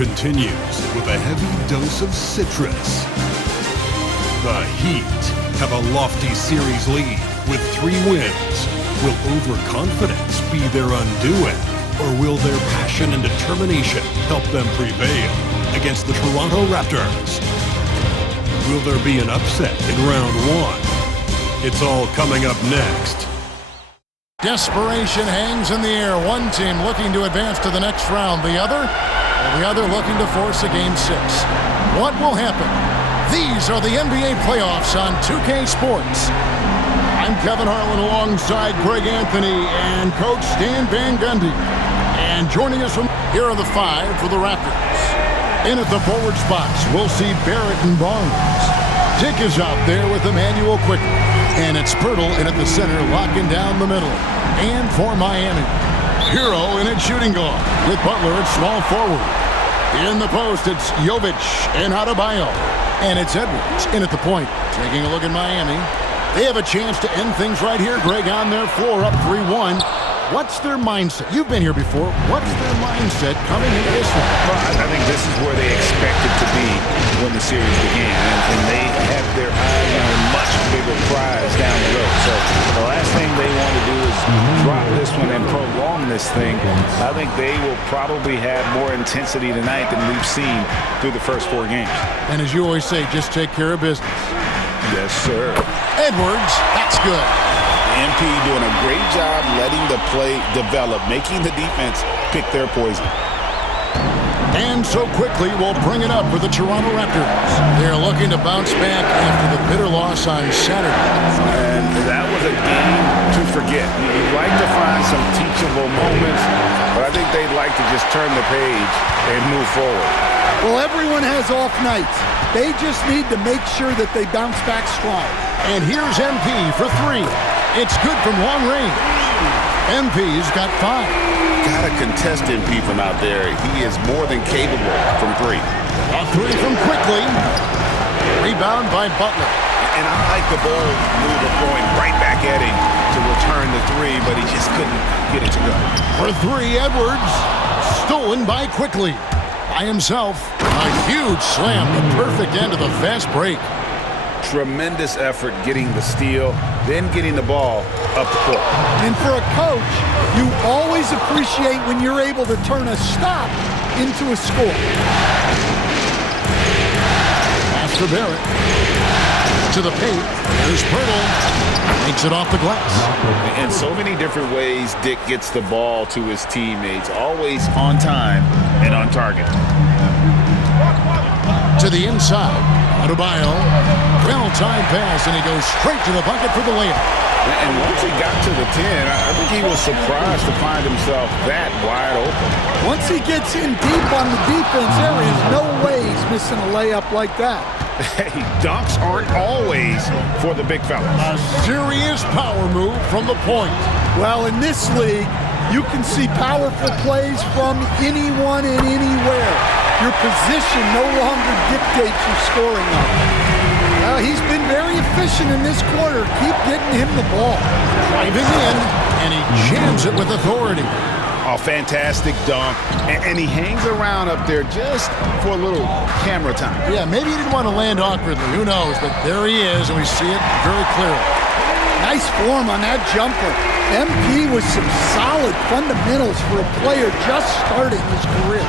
continues with a heavy dose of citrus. The Heat have a lofty series lead with 3 wins. Will overconfidence be their undoing, or will their passion and determination help them prevail against the Toronto Raptors? Will there be an upset in round 1? It's all coming up next. Desperation hangs in the air. One team looking to advance to the next round. The other looking to force a Game 6. What will happen? These are the NBA playoffs on 2K Sports. I'm Kevin Harlan alongside Greg Anthony and Coach Stan Van Gundy. And joining us from here are the 5 for the Raptors. In at the forward spots, we'll see Barrett and Barnes. Dick is out there with Emmanuel Quickly. And it's Pirtle in at the center, locking down the middle. And for Miami, Hero in at shooting guard, with Butler at small forward. In the post, it's Jovic and Adebayo. And it's Edwards in at the point. Taking a look at Miami. They have a chance to end things right here, Greg, on their floor, up 3-1. What's their mindset? You've been here before. What's their mindset coming into this one? Well, I think this is where they expected to be when the series began. And they have their eyes on a much bigger prize down the road. So the last thing they want to do is drop this one and prolong this thing. I think they will probably have more intensity tonight than we've seen through the first 4 games. And as you always say, just take care of business. Yes, sir. Edwards, that's good. MP doing a great job letting the play develop, making the defense pick their poison. And so quickly, we'll bring it up for the Toronto Raptors. They're looking to bounce back after the bitter loss on Saturday. And that was a game to forget. You'd like to find some teachable moments, but I think they'd like to just turn the page and move forward. Well, everyone has off nights. They just need to make sure that they bounce back strong. And here's MP for 3. It's good from long range. MP's got 5. Got to contest MP from out there. He is more than capable from 3. A 3 from Quickly. Rebound by Butler. And I like the bold move of going right back at him to return the 3, but he just couldn't get it to go. For 3, Edwards. Stolen by Quickly. By himself. A huge slam. The perfect end of the fast break. Tremendous effort getting the steal, then getting the ball up the court. And for a coach, you always appreciate when you're able to turn a stop into a score. Pass to Barrett. To the paint. There's Pirtle. Makes it off the glass. In so many different ways, Dick gets the ball to his teammates, always on time and on target. To the inside. Adebayo, well-timed pass, and he goes straight to the bucket for the layup. And once he got to the 10, I think he was surprised to find himself that wide open. Once he gets in deep on the defense, there is no way he's missing a layup like that. Hey, dunks aren't always for the big fellas. A serious power move from the point. Well, in this league, you can see powerful plays from anyone and anywhere. Your position no longer dictates your scoring level. He's been very efficient in this quarter. Keep getting him the ball. Driving in, and he jams it with authority. A fantastic dunk, and he hangs around up there just for a little camera time. Yeah, maybe he didn't want to land awkwardly. Who knows? But there he is, and we see it very clearly. Nice form on that jumper. MP with some solid fundamentals for a player just starting his career.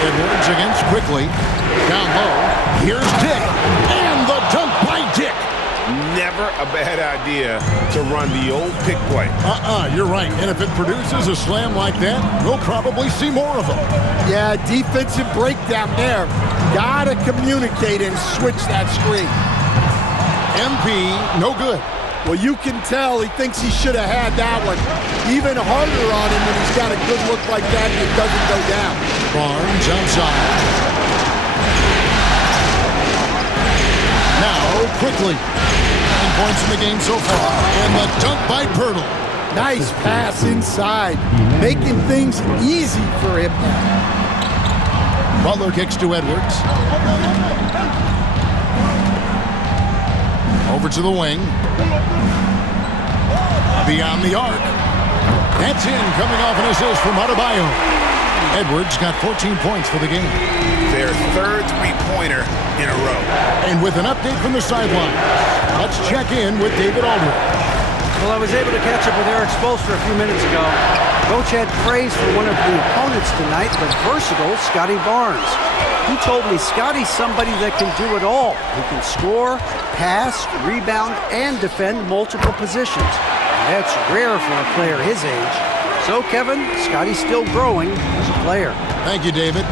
Edwards against Quickly. Down low. Here's Dick. And the dunk by Dick. Never a bad idea to run the old pick play. You're right. And if it produces a slam like that, we'll probably see more of them. Yeah, defensive breakdown there. Gotta communicate and switch that screen. MP, no good. Well, you can tell he thinks he should have had that one. Even harder on him when he's got a good look like that and it doesn't go down. Barnes outside. Now, Quickly. 9 points in the game so far. And the dunk by Pirtle. Nice pass inside. Making things easy for him now. Butler kicks to Edwards. Over to the wing. Beyond the arc. That's in, coming off an assist from Adebayo. Edwards got 14 points for the game. Their third three-pointer in a row. And with an update from the sideline, let's check in with David Aldridge. Well, I was able to catch up with Eric Spoelstra a few minutes ago. Coach had praise for one of the opponents tonight, the versatile Scotty Barnes. He told me Scotty's somebody that can do it all. He can score, pass, rebound, and defend multiple positions. That's rare for a player his age. So, Kevin, Scotty's still growing as a player. Thank you, David.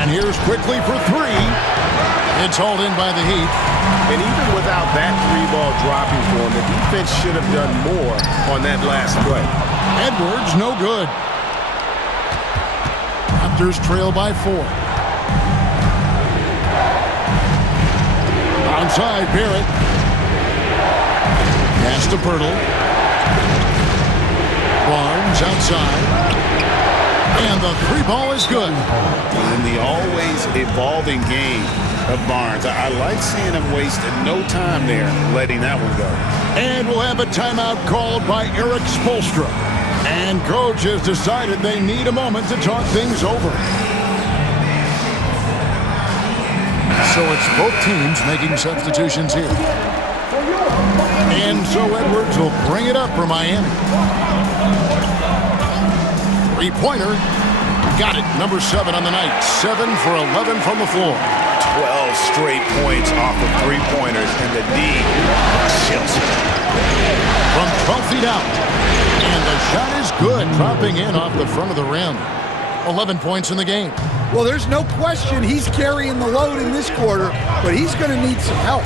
And here's quickly for three. It's hauled in by the Heat. And even without that three ball dropping for him, the defense should have done more on that last play. Edwards, no good. Raptors trail by 4. Outside, Barrett. Pass to Pirtle. Barnes outside. And the three ball is good. In the always evolving game of Barnes, I like seeing him waste no time there, letting that one go. And we'll have a timeout called by Eric Spoelstra. And coach has decided they need a moment to talk things over. So it's both teams making substitutions here. And so Edwards will bring it up for Miami. Three-pointer. Got it. Number 7 on the night. 7 for 11 from the floor. 12 straight points off of three-pointers, and the D chills. From 12 feet out. And the shot is good, dropping in off the front of the rim. 11 points in the game. Well, there's no question he's carrying the load in this quarter, but he's going to need some help.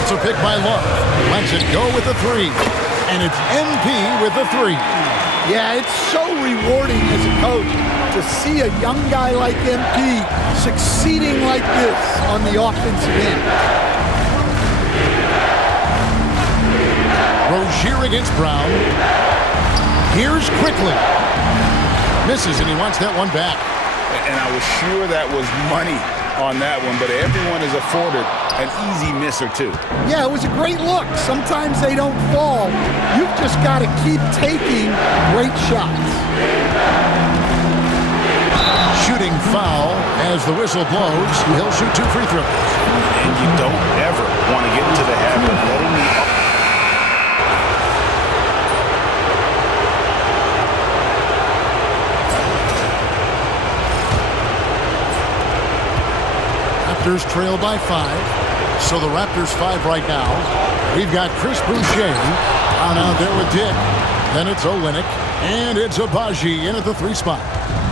It's a pick by Love. Lets it go with a 3. And it's MP with a 3. Yeah, it's so rewarding as a coach to see a young guy like MP succeeding like this on the offensive end. Rozier against Brown. Here's quickly. Misses, and he wants that one back. And I was sure that was money on that one, but everyone is afforded an easy miss or two. Yeah, it was a great look. Sometimes they don't fall. You've just got to keep taking great shots. Shooting foul as the whistle blows. He'll shoot 2 free throws. And you don't ever want to get into the habit of letting the Raptors trail by 5. So the Raptors 5 right now. We've got Chris Boucher on out there with Dick. Then it's Olynyk. And it's Abaji in at the 3 spot.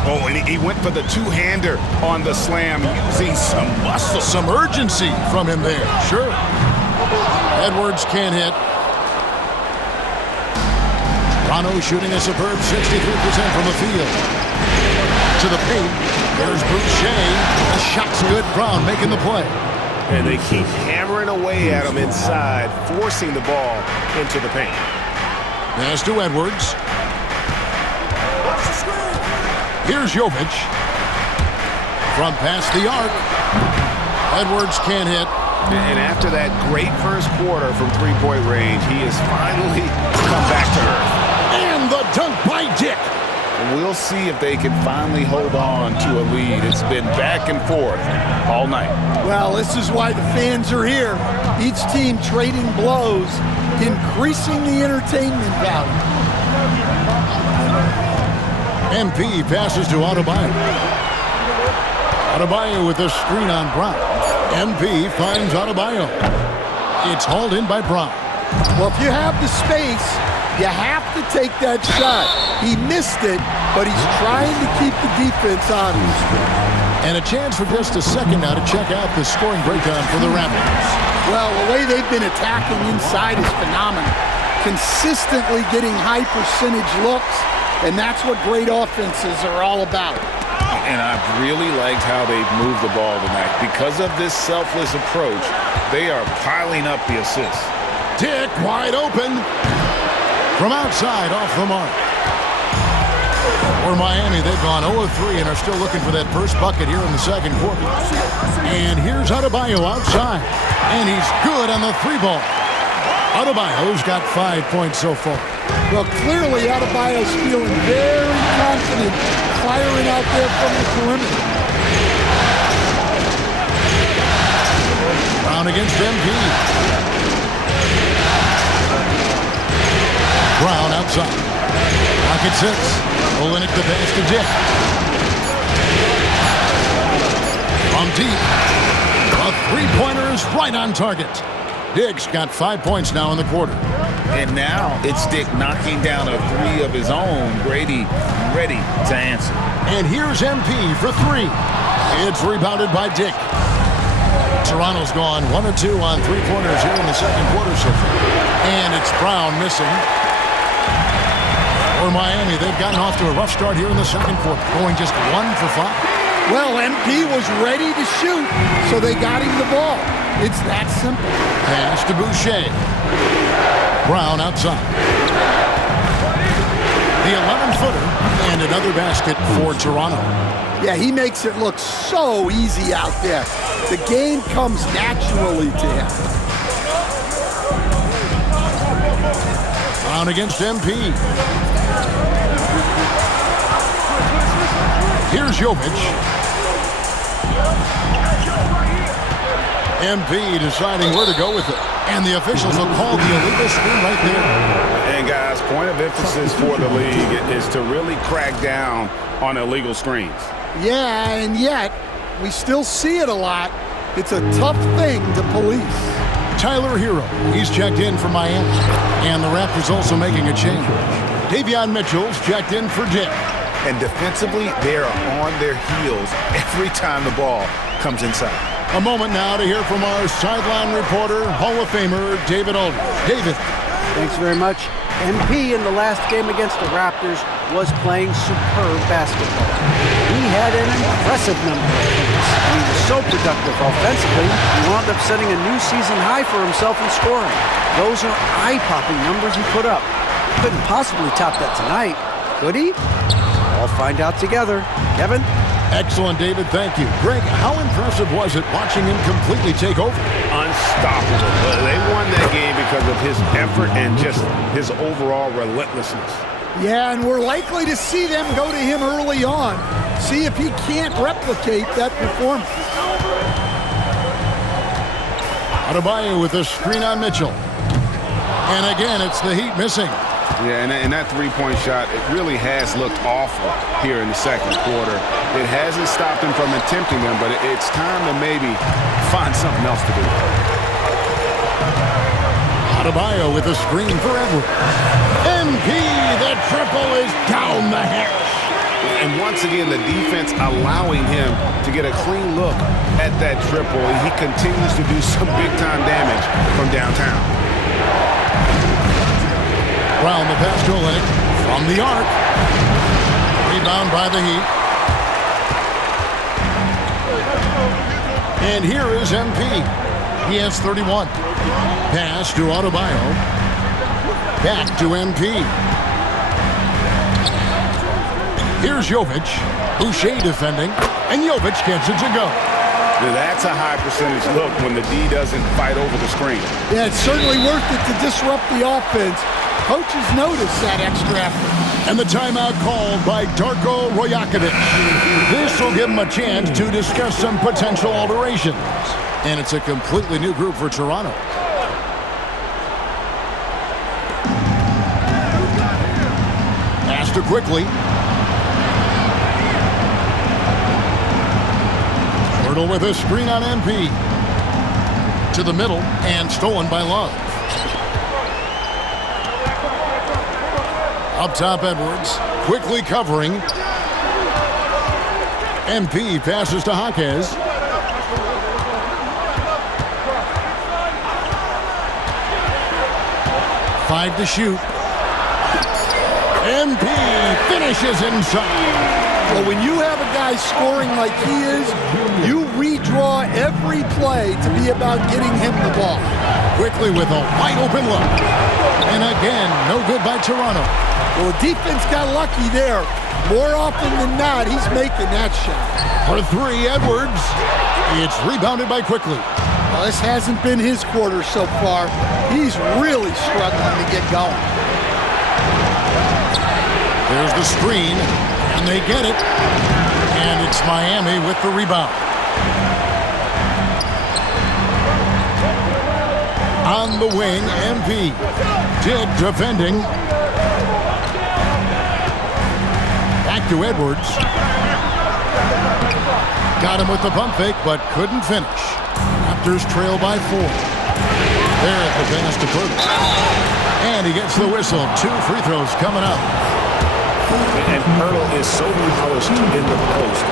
Oh, and he went for the two-hander on the slam, using some muscle. Some urgency from him there. Sure. Edwards can't hit. Toronto shooting a superb 63% from the field. To the paint. There's Boucher. The shot's good. Brown making the play. And they keep hammering away at him inside, forcing the ball into the paint. Pass to Edwards. Here's Jovic. From past the arc. Edwards can't hit. And after that great first quarter from three-point range, he has finally come back to earth. And the dunk by Dick. We'll see if they can finally hold on to a lead. It's been back and forth all night. Well, this is why the fans are here. Each team trading blows, increasing the entertainment value. MP passes to Adebayo. Adebayo with a screen on Brown. MP finds Adebayo. It's hauled in by Brown. Well, if you have the space, you have to take that shot. He missed it, but he's trying to keep the defense honest. And a chance for just a second now to check out the scoring breakdown for the Raptors. Well, the way they've been attacking inside is phenomenal. Consistently getting high percentage looks, and that's what great offenses are all about. And I've really liked how they've moved the ball tonight. Because of this selfless approach, they are piling up the assists. Dick wide open. From outside, off the mark. For Miami, they've gone 0-3 and are still looking for that first bucket here in the second quarter. And here's Adebayo outside. And he's good on the 3 ball. Adebayo's got 5 points so far. Well, clearly Adebayo's feeling very confident firing out there from the perimeter. Brown against MP. Brown outside. Pocket 6. Olenek the pass to Dick. From deep. A three-pointer is right on target. Dick's got 5 points now in the quarter. And now it's Dick knocking down a three of his own. Brady ready to answer. And here's MP for three. It's rebounded by Dick. Toronto's gone 1 of 2 on three-pointers here in the second quarter so far. And it's Brown missing. For Miami, they've gotten off to a rough start here in the second quarter, going just 1 for 5. Well, MP was ready to shoot, so they got him the ball. It's that simple. Pass to Boucher. Brown outside. The 11-footer and another basket for Toronto. Yeah, he makes it look so easy out there. The game comes naturally to him. Brown against MP. Here's Jovic. MP deciding where to go with it. And the officials will call the illegal screen right there. And guys, point of emphasis for the league is to really crack down on illegal screens. Yeah, and yet, we still see it a lot. It's a tough thing to police. Tyler Hero, he's checked in for Miami. And the Raptors also making a change. Davion Mitchell's checked in for Dick. And defensively, they are on their heels every time the ball comes inside. A moment now to hear from our sideline reporter, Hall of Famer David Aldridge. David. Thanks very much. MP in the last game against the Raptors was playing superb basketball. He had an impressive number of points. He was so productive offensively, he wound up setting a new season high for himself in scoring. Those are eye-popping numbers he put up. Couldn't possibly top that tonight, could he? I'll find out together. Kevin? Excellent, David. Thank you. Greg, how impressive was it watching him completely take over? Unstoppable. They won that game because of his effort and just his overall relentlessness. Yeah, and we're likely to see them go to him early on. See if he can't replicate that performance. Adebayo with a screen on Mitchell. And again, it's the Heat missing. Yeah, and that three-point shot, it really has looked awful here in the second quarter. It hasn't stopped him from attempting them, but it's time to maybe find something else to do. Adebayo with a screen for Edwards. MP, the triple is down the hatch. And once again, the defense allowing him to get a clean look at that triple. He continues to do some big-time damage from downtown. Brown the pass to Olenek from the arc. Rebound by the Heat. And here is MP. He has 31. Pass to Adebayo. Back to MP. Here's Jovic. Boucher defending. And Jovic gets it to go. That's a high percentage look when the D doesn't fight over the screen. Yeah, it's certainly worth it to disrupt the offense. Coaches notice that extra effort. And the timeout called by Darko Rajakovic. This will give him a chance to discuss some potential alterations. And it's a completely new group for Toronto. Pass to quickly. Hurdle with a screen on MP. To the middle and stolen by Love. Up top, Edwards, quickly covering. MP passes to Jaquez. Five to shoot. MP finishes inside. Well, when you have a guy scoring like he is, you redraw every play to be about getting him the ball. Quickly with a wide open look. And again, no good by Toronto. Well, the defense got lucky there. More often than not, he's making that shot. For three, Edwards. It's rebounded by Quickly. Well, this hasn't been his quarter so far. He's really struggling to get going. There's the screen, and they get it. And it's Miami with the rebound. On the wing, MP. Dig defending. Back to Edwards. Got him with the pump fake, but couldn't finish. Raptors trail by 4. There at the pass to Curtis. And he gets the whistle. 2 free throws coming up. And Hurdle is so polished in the post.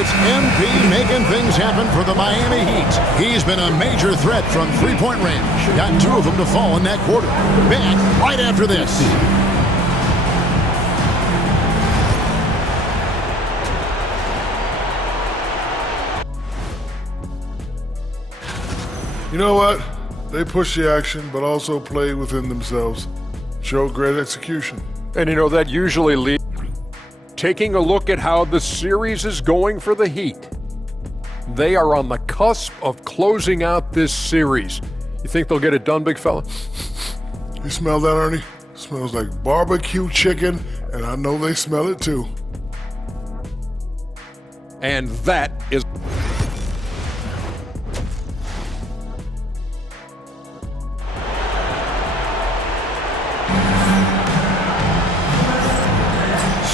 It's MP making things happen for the Miami Heat. He's been a major threat from three-point range. Got 2 of them to fall in that quarter. Back right after this. You know what? They push the action, but also play within themselves. Show great execution. And you know, that usually leads. Taking a look at how the series is going for the Heat. They are on the cusp of closing out this series. You think they'll get it done, big fella? You smell that, Ernie? Smells like barbecue chicken, and I know they smell it too. And that is...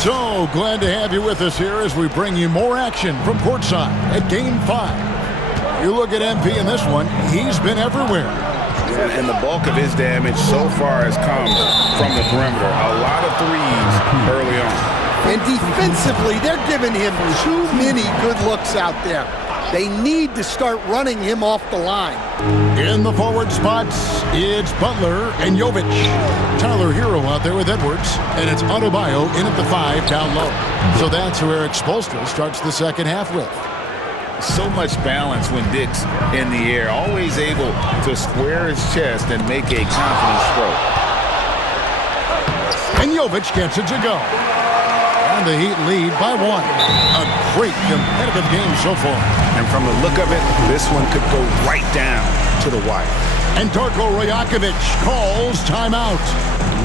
So glad to have you with us here as we bring you more action from courtside at Game 5. You look at MP in this one, he's been everywhere. And the bulk of his damage so far has come from the perimeter. A lot of threes early on. And defensively, they're giving him too many good looks out there. They need to start running him off the line. In the forward spots, it's Butler and Jovic. Tyler Hero out there with Edwards. And it's Adebayo in at the 5 down low. So that's who Eric Spoelstra starts the second half with. So much balance when Dick's in the air. Always able to square his chest and make a confident stroke. And Jovic gets it to go. And the Heat lead by 1. A great competitive game so far. And from the look of it, this one could go right down to the wire. And Darko Rajakovic calls timeout.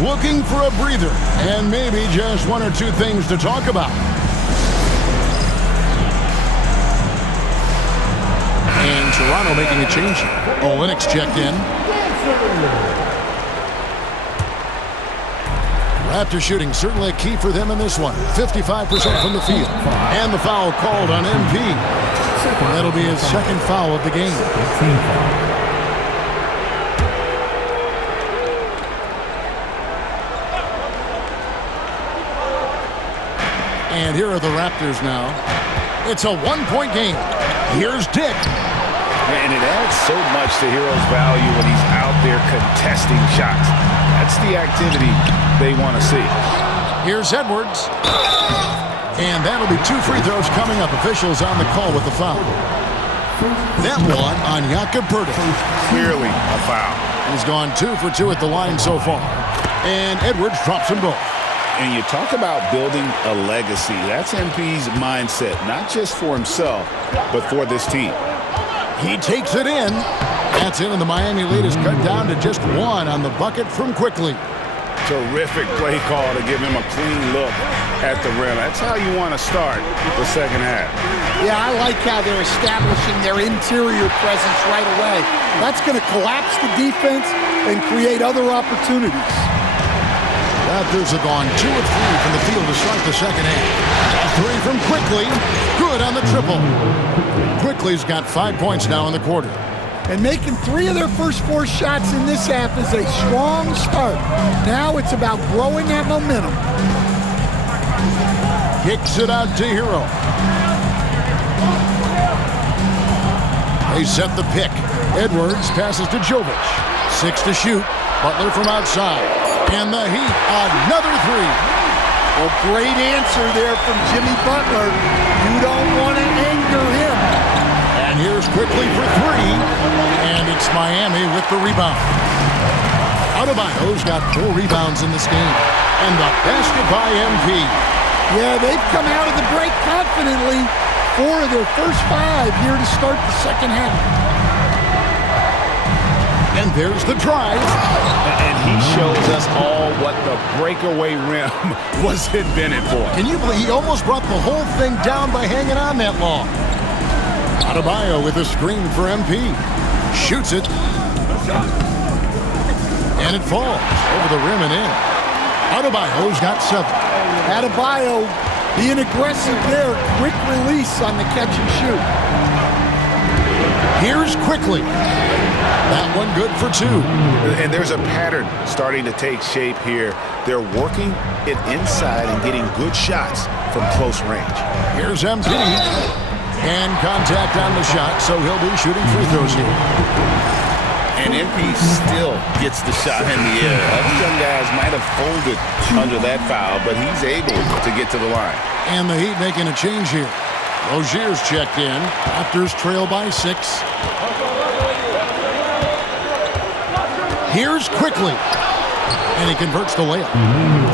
Looking for a breather and maybe just 1 or 2 things to talk about. And Toronto making a change here. Olynyk checked in. Raptor shooting certainly a key for them in this one. 55% from the field. And the foul called on MP. That'll be his second foul of the game. And here are the Raptors now. It's a 1-point game. Here's Dick. And it adds so much to Hero's value when he's out there contesting shots. That's the activity they want to see. Here's Edwards. And that'll be 2 free throws coming up. Officials on the call with the foul. That one on Jakob Poeltl. Clearly a foul. He's gone 2 for 2 at the line so far. And Edwards drops them both. And you talk about building a legacy. That's MP's mindset, not just for himself, but for this team. He takes it in. That's in, and the Miami lead is cut down to just 1 on the bucket from Quickly. Terrific play call to give him a clean look at the rim. That's how you want to start the second half. Yeah, I like how they're establishing their interior presence right away. That's going to collapse the defense and create other opportunities. Raptors have gone 2 of 3 from the field to start the second half. 3 from Quickly. Good on the triple. Quickly's got 5 points now in the quarter. And making 3 of their first 4 shots in this half is a strong start. Now it's about growing that momentum. Kicks it out to Hero. They set the pick. Edwards passes to Jovic. 6 to shoot. Butler from outside. And the Heat, another 3. Well, great answer there from Jimmy Butler. You don't want to anger him. And here's Quickly for 3. And it's Miami with the rebound. Adebayo's got 4 rebounds in this game. And the basket by MP. Yeah, they've come out of the break confidently. 4 of their first 5 here to start the second half. And there's the drive. And he shows us all what the breakaway rim was invented for. Can you believe he almost brought the whole thing down by hanging on that long? Adebayo with a screen for MP. Shoots it. And it falls over the rim and in. Adebayo's got 7. Adebayo being aggressive there. Quick release on the catch and shoot. Here's Quickly. That one good for 2. And there's a pattern starting to take shape here. They're working it inside and getting good shots from close range. Here's MP. And contact on the shot, so he'll be shooting free throws here. And MP still gets the shot in the air. Other young guys might have folded under that foul, but he's able to get to the line. And the Heat making a change here. Rozier's checked in. Raptors trail by 6. Here's Quickly. And he converts the layup.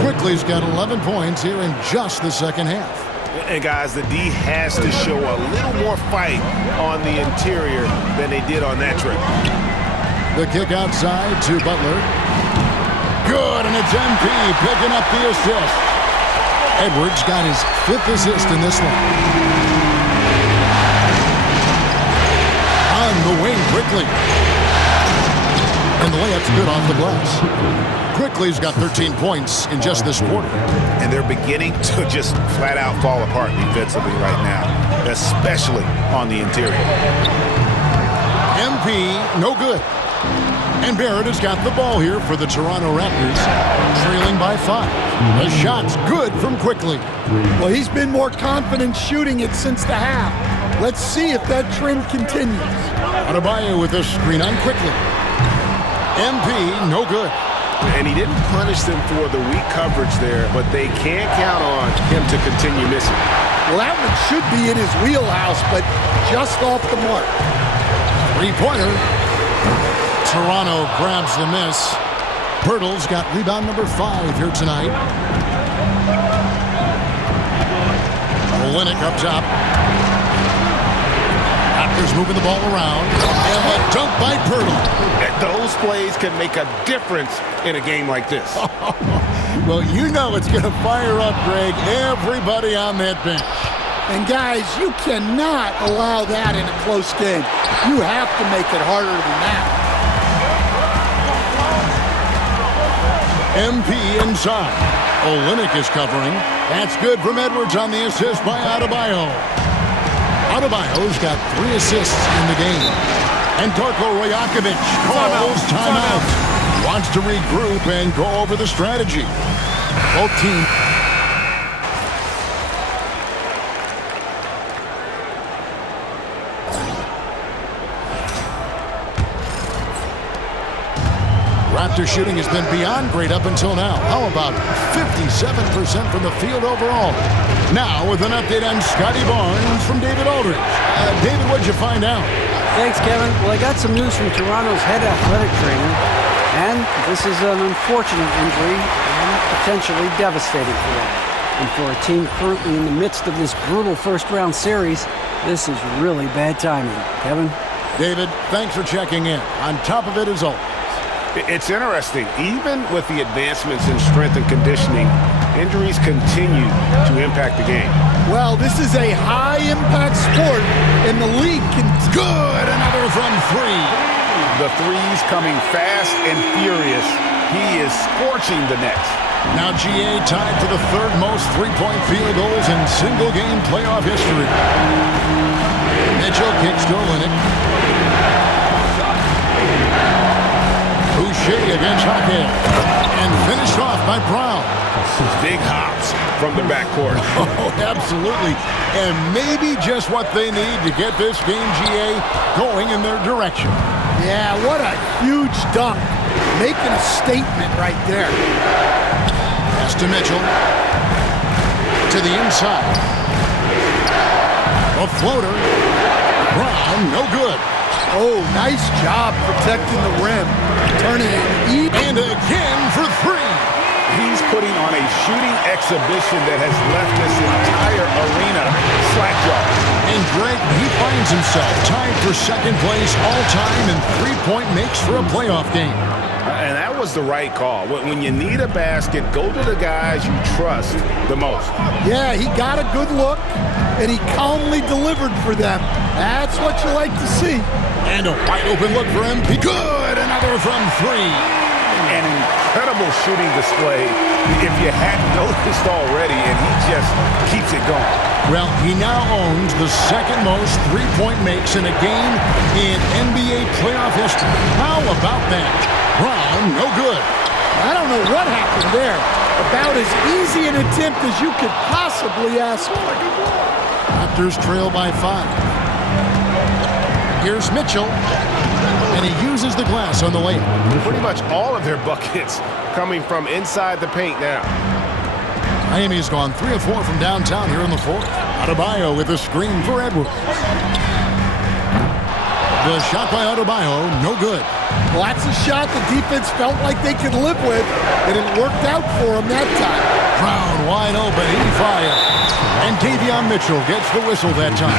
Quickly's got 11 points here in just the second half. And guys, the D has to show a little more fight on the interior than they did on that trip. The kick outside to Butler. Good, and it's MP picking up the assist. Edwards got his 5th assist in this one. On the wing Quickly. And the layup's good off the glass. Quickly's got 13 points in just this quarter. And they're beginning to just flat out fall apart defensively right now, especially on the interior. MP, no good. And Barrett has got the ball here for the Toronto Raptors, trailing by 5. The shot's good from Quickly. Well, he's been more confident shooting it since the half. Let's see if that trend continues. Adebayo with a screen on Quickly. MP, no good. And he didn't punish them for the weak coverage there, but they can't count on him to continue missing. Well, that one should be in his wheelhouse, but just off the mark. 3-pointer. Toronto grabs the miss. Pirtle's got rebound number 5 here tonight. Olynyk up top. Raptors moving the ball around. And the dunk by Pirtle. Those plays can make a difference in a game like this. Well, you know it's going to fire up, Greg, everybody on that bench. And guys, you cannot allow that in a close game. You have to make it harder than that. MP inside. Olynyk is covering. That's good from Edwards on the assist by Adebayo. Adebayo's got 3 assists in the game. And Darko Rajakovic calls timeout. Wants to regroup and go over the strategy. Both teams. Raptor shooting has been beyond great up until now. How about 57% from the field overall? Now with an update on Scotty Barnes from David Aldridge. David, what'd you find out? Thanks, Kevin. Well, I got some news from Toronto's head athletic trainer, and this is an unfortunate injury and potentially devastating for them. And for a team currently in the midst of this brutal first-round series, this is really bad timing. Kevin? David, thanks for checking in. On top of it as always. It's interesting. Even with the advancements in strength and conditioning, injuries continue to impact the game. Well, this is a high-impact sport, and the league can... Good! Another from 3. The threes coming fast and furious. He is scorching the nets. Now GA tied for the 3rd most three-point field goals in single-game playoff history. Mitchell kicks to Olynyk. Boucher against Hockey. And finished off by Brown. Big hops from the backcourt. Oh, absolutely. And maybe just what they need to get this game, GA, going in their direction. Yeah, what a huge dunk. Making a statement right there. Pass to Mitchell. To the inside. A floater. Brown, no good. Oh, nice job protecting the rim. Turning it and again for 3. He's putting on a shooting exhibition that has left this entire arena slack-jawed. And Greg, he finds finds himself tied for second place all-time in three-point makes for a playoff game. And that was the right call. When you need a basket, go to the guys you trust the most. Yeah, he got a good look, and he calmly delivered for them. That's what you like to see. And a wide-open look for MP. Good! Another from three. An incredible shooting display if you hadn't noticed already, and he just keeps it going. Well, he now owns the second most three-point makes in a game in NBA playoff history. How about that? Brown, no good. I don't know what happened there. About as easy an attempt as you could possibly ask for. Raptors trail by 5. Here's Mitchell, and he uses the glass on the layup. Pretty much all of their buckets coming from inside the paint now. Miami's gone 3 of 4 from downtown here in the fourth. Adebayo with a screen for Edwards. The shot by Adebayo, no good. Well, that's a shot the defense felt like they could live with, and it worked out for them that time. Brown wide open, he fires. And Davion Mitchell gets the whistle that time.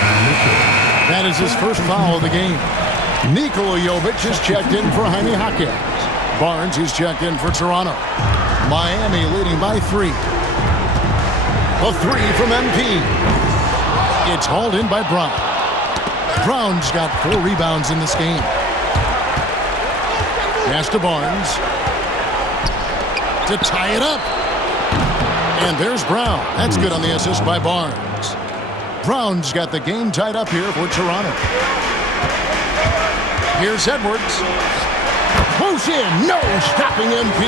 That is his first foul of the game. Nikola Jovic is checked in for Jaime Jaquez. Barnes is checked in for Toronto. Miami leading by 3. A 3 from MP. It's hauled in by Brown. Brown's got 4 rebounds in this game. Pass to Barnes to tie it up. And there's Brown. That's good on the assist by Barnes. Brown's got the game tied up here for Toronto. Here's Edwards. Close in. No stopping MP.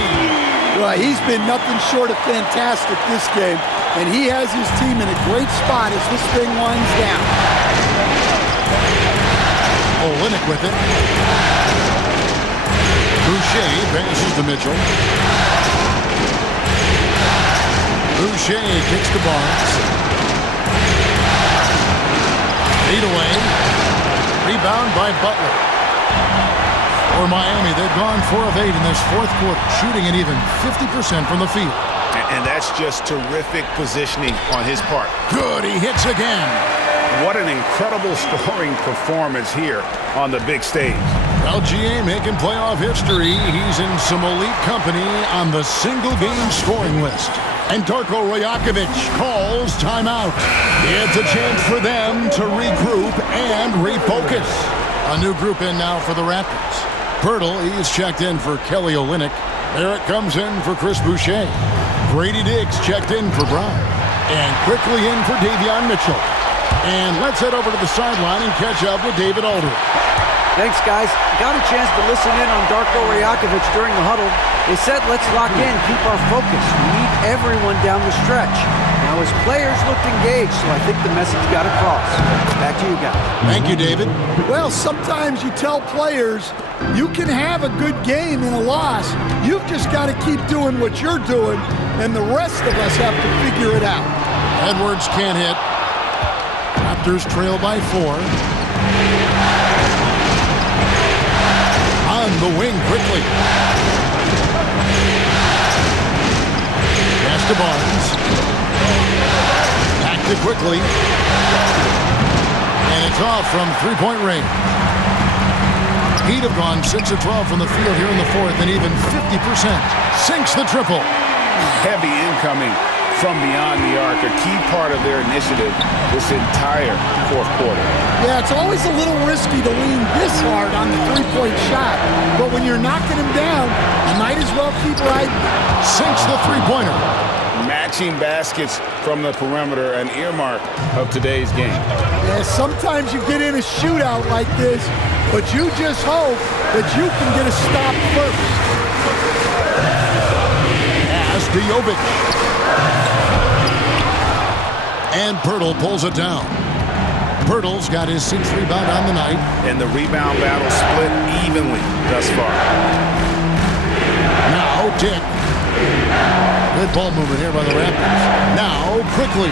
Well, he's been nothing short of fantastic this game, and he has his team in a great spot as this thing winds down. Olynyk with it. Boucher passes to Mitchell. Boucher kicks to Barnes. Lead away. Rebound by Butler. For Miami, they've gone 4 of 8 in this fourth quarter, shooting at even 50% from the field. And that's just terrific positioning on his part. Good, he hits again. What an incredible scoring performance here on the big stage. LGA making playoff history. He's in some elite company on the single-game scoring list. And Darko Rajakovic calls timeout. It's a chance for them to regroup and refocus. A new group in now for the Raptors. Pirtle, he's checked in for Kelly Olynyk. Barrett comes in for Chris Boucher. Grady Diggs checked in for Brown. And quickly in for Davion Mitchell. And let's head over to the sideline and catch up with David Aldridge. Thanks, guys. Got a chance to listen in on Darko Rajakovic during the huddle. They said, let's lock in, keep our focus. We need everyone down the stretch. Now, his players looked engaged, so I think the message got across. Back to you guys. Thank you, David. Well, sometimes you tell players you can have a good game in a loss. You've just got to keep doing what you're doing, and the rest of us have to figure it out. Edwards can't hit. Raptors trail by 4. On the wing quickly. Pass to Barnes. Back to quickly. And it's off from three-point range. He'd have gone 6 of 12 from the field here in the fourth, and even 50%. Sinks the triple. Heavy incoming from beyond the arc, a key part of their initiative this entire fourth quarter. Yeah, it's always a little risky to lean this hard on the three-point shot, but when you're knocking him down, you might as well keep riding. Sinks the three-pointer. Matching baskets from the perimeter, an earmark of today's game. Yeah, sometimes you get in a shootout like this, but you just hope that you can get a stop first. Pass to Jovic. And Pirtle pulls it down. Pirtle's got his 6th rebound on the night. And the rebound battle split evenly thus far. Now Dick. Good ball movement here by the Raptors. Now quickly.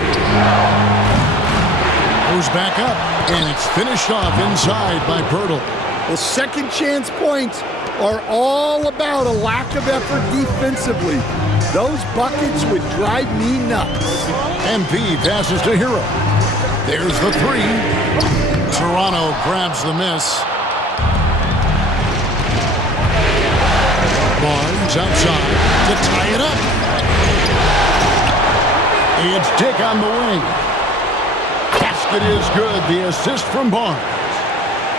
Goes back up. And it's finished off inside by Pirtle. Well, second chance points are all about a lack of effort defensively. Those buckets would drive me nuts. MP passes to Hero. There's the 3. Toronto grabs the miss. Barnes outside to tie it up. It's Dick on the wing. Basket is good. The assist from Barnes.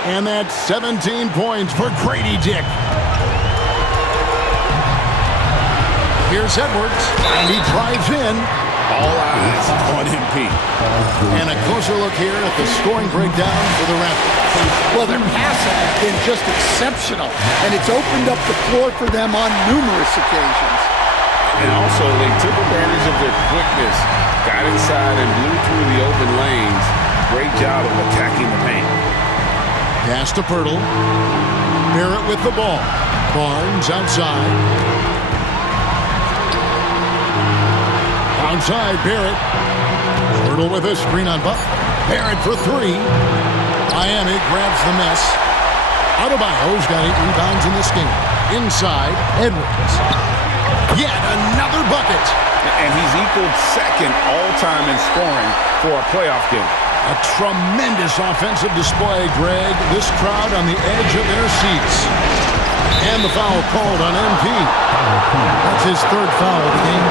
And that's 17 points for Grady Dick. Here's Edwards, and he drives in. All eyes on MP. And a closer look here at the scoring breakdown for the Raptors. Well, their passing has been just exceptional, and it's opened up the floor for them on numerous occasions. And also, they took advantage of their quickness, got inside and blew through the open lanes. Great job of attacking the paint. Pass to Pirtle. Barrett with the ball. Barnes outside. Outside, Barrett. Pirtle with a screen on Buck. Barrett for three. Miami grabs the miss. Adebayo's got 8 rebounds in this game. Inside, Edwards. Yet another bucket. And he's equaled second all-time in scoring for a playoff game. A tremendous offensive display, Greg. This crowd on the edge of their seats. And the foul called on MP. That's his third foul of the game.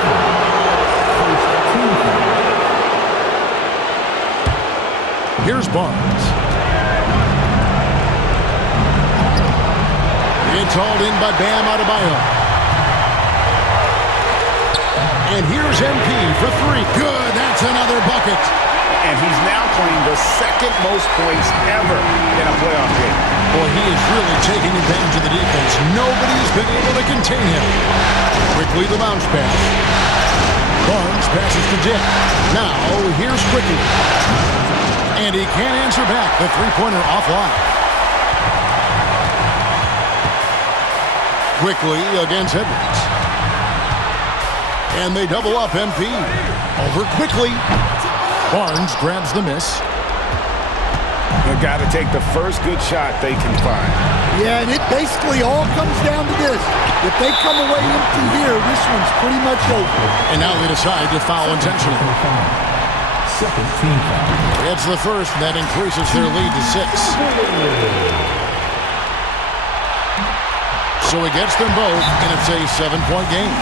Here's Barnes. It's hauled in by Bam Adebayo. And here's MP for three. Good, that's another bucket. And he's now playing the second most points ever in a playoff game. Boy, he is really taking advantage of the defense. Nobody's been able to contain him. Quickly the bounce pass. Barnes passes to Dick. Now, here's Quickly. And he can't answer back. The three-pointer offline. Quickly against Edwards. And they double up MP. Over Quickly. Barnes grabs the miss. They've got to take the first good shot they can find. Yeah, and it basically all comes down to this. If they come away empty here, this one's pretty much over. And now they decide to foul intentionally. Second team foul. It's the first, and that increases their lead to 6. So he gets them both, and it's a 7-point game.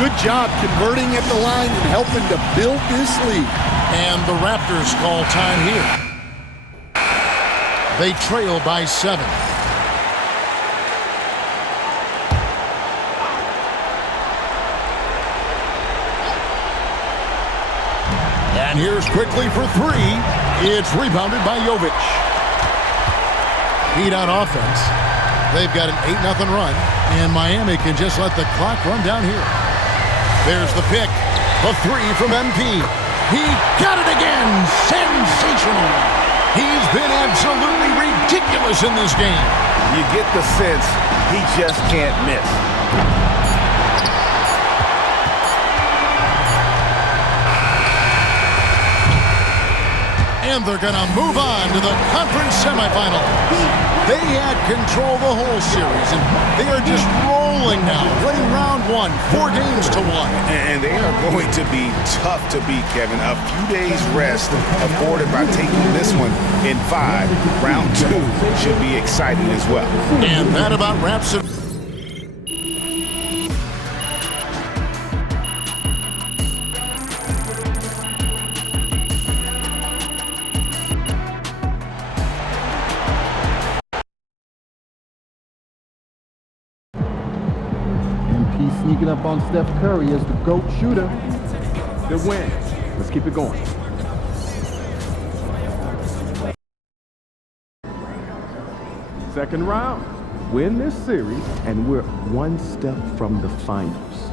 Good job converting at the line and helping to build this lead. And the Raptors call time here. They trail by 7. And here's Quickly for 3. It's rebounded by Jovic. Heat on offense. They've got an 8-0 run, and Miami can just let the clock run down here. There's the pick. The 3 from MP. He got it again! Sensational! He's been absolutely ridiculous in this game. You get the sense he just can't miss. And they're going to move on to the conference semifinal. They had control the whole series, and they are just rolling now, winning round 1, 4 games to 1. And they are going to be tough to beat, Kevin. A few days rest afforded by taking this one in 5. Round 2 should be exciting as well. And that about wraps it. Sneaking up on Steph Curry as the GOAT shooter. Good win. Let's keep it going. Second round. Win this series, and we're one step from the finals.